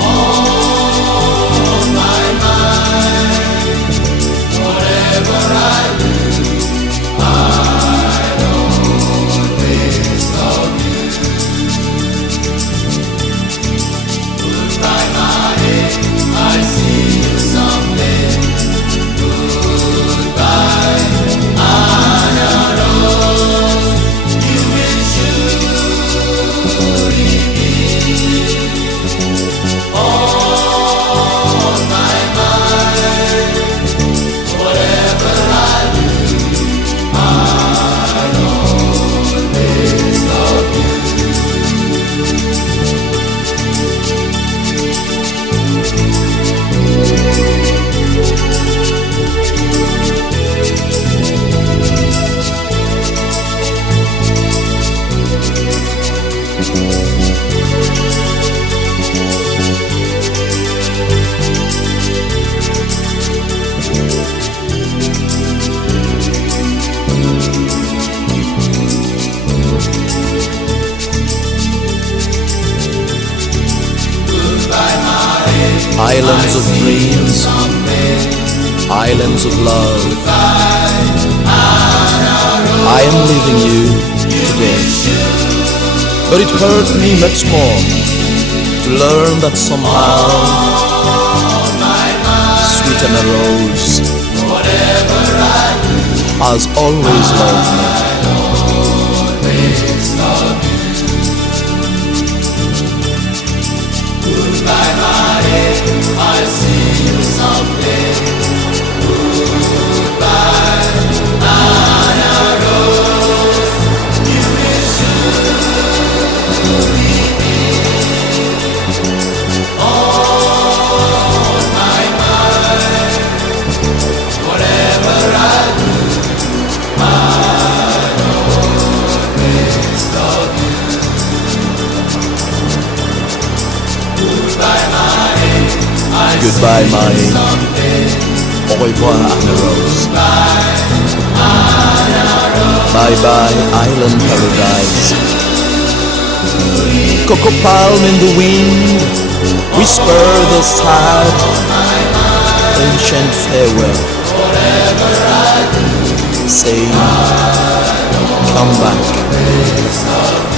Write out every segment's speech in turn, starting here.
on my mind. Whatever I do, I'll always love you. Goodbye, my head, I see you someday. Goodbye, Anna Rose, you will surely be on my mind. Whatever I do, I'll always love you. Islands of dreams, islands of love. I am leaving you today, but it hurt me much more to learn that somehow sweet Anna Rose has always loved me. Goodbye, my head, I'll see you someday. Goodbye, Anna Rose, you will surely be on my mind. Whatever I do, I'll always love you. Goodbye, my head, Goodbye, my au revoir, Anna Rose. Bye bye, island paradise. Cocoa palm in the wind whisper the sad ancient farewell, saying,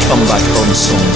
come back home soon.